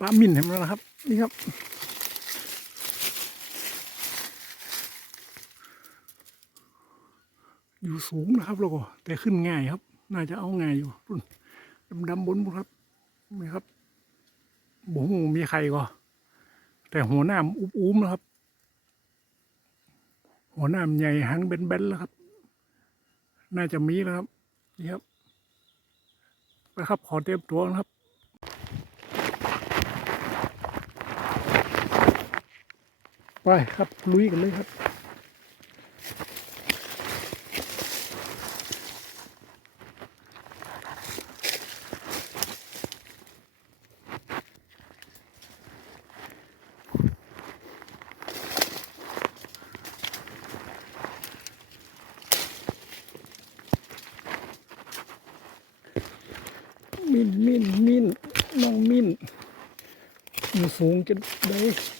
ปลาหมิ่นเห็นไหมล่ะครับ นี่ครับ อยู่สูงนะครับแล้วก็แต่ขึ้นง่ายครับ น่าจะเอาง่ายอยู่รุ่นดำๆบนบุครับนี่ครับบ่หูมีใครก็ แต่หัวหน้าอุ้มๆนะครับ หัวหน้าใหญ่หางเบนๆแล้วครับ น่าจะมีแล้วครับนี่ครับไปครับขอเตรียมตัวนะครับ ไปครับลุยกันเลยครับ มินมินมินน้องมินอยู่สูงจะได้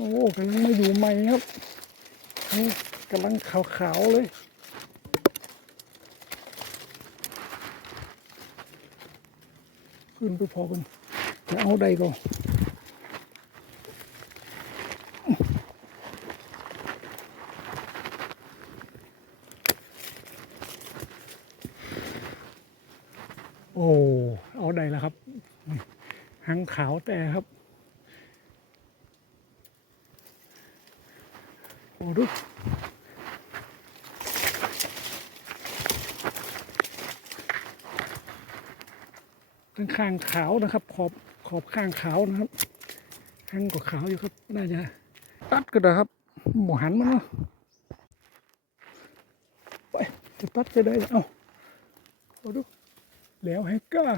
โอ้กำลังมาอยู่ใหม่ครับกำลังขาวๆเลย ขึ้นไปพอกันจะเอาใดก็โอ้ เอาใดแล้วครับหางขาวแต่ครับ โอ้ดูข้างขาวนะครับ ขอบขอบข้างขาวนะครับข้างก็ขาวอยู่ครับ น่าจะตัดก็ได้ครับหมูหันมาเนาะไปจะตัดจะได้เอาเอาดูแล้วให้กล้า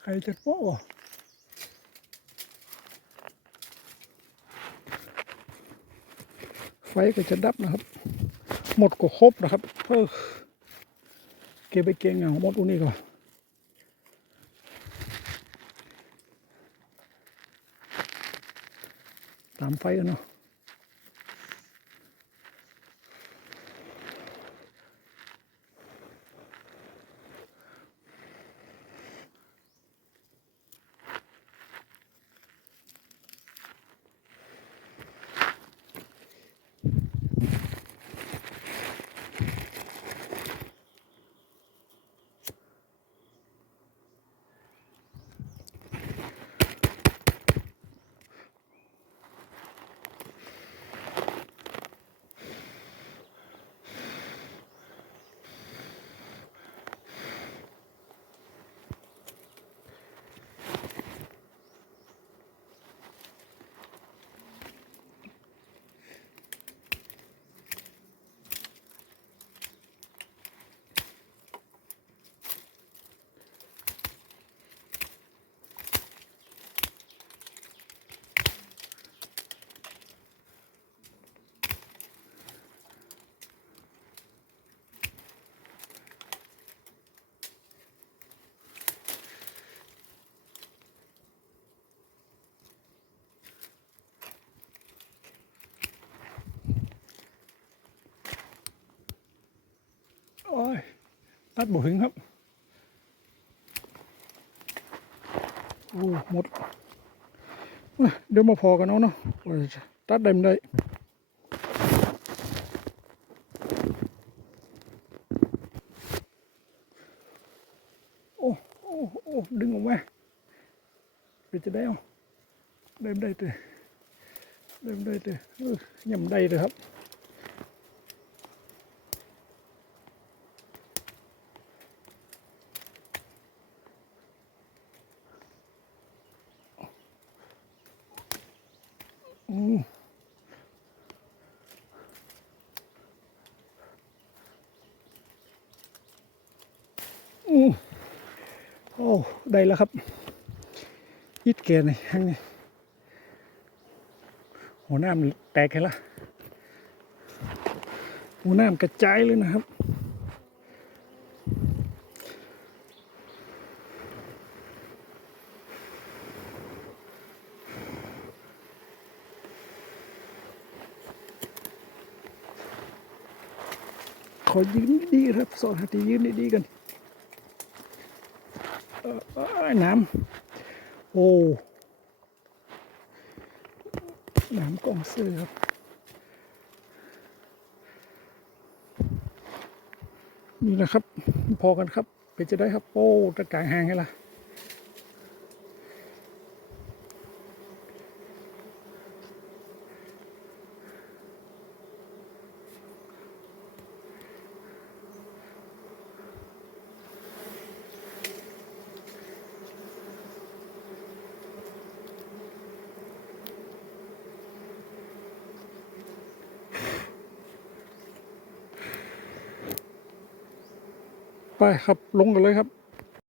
ใครจะโป้ไก็จะดับนะครับ หมดก็ครบนะครับเออเก็บไปเกงเหงาหมดอุนี่ก่อนตามไฟกันเนาะโอ้ย ตัดบ่ถึงครับโอ้หมดเดี๋ยวมาพอกันเอาเนาะตัดได้ไม่ได้โอ้โอ้โอ้ดึงออกมาเป็นจะได้เอาได้ไม่ได้เตะได้ไม่ได้เตะย่ำได้เลยครับ อืมอืมโอ้ได้แล้วครับยิดเกนี่ข้างนี้หัวหน้ามันแตกแค่ละหัวหน้ากระจายเลยนะครับ ขอยืนดีครับสอนหัดยืนดีๆกันน้ำโอ้น้ำกองเสือครับนี่นะครับ พอกันครับ เป็นจะได้ครับโอ้ตะกายแห้งให้ล่ะ ไปครับลงกันเลยครับ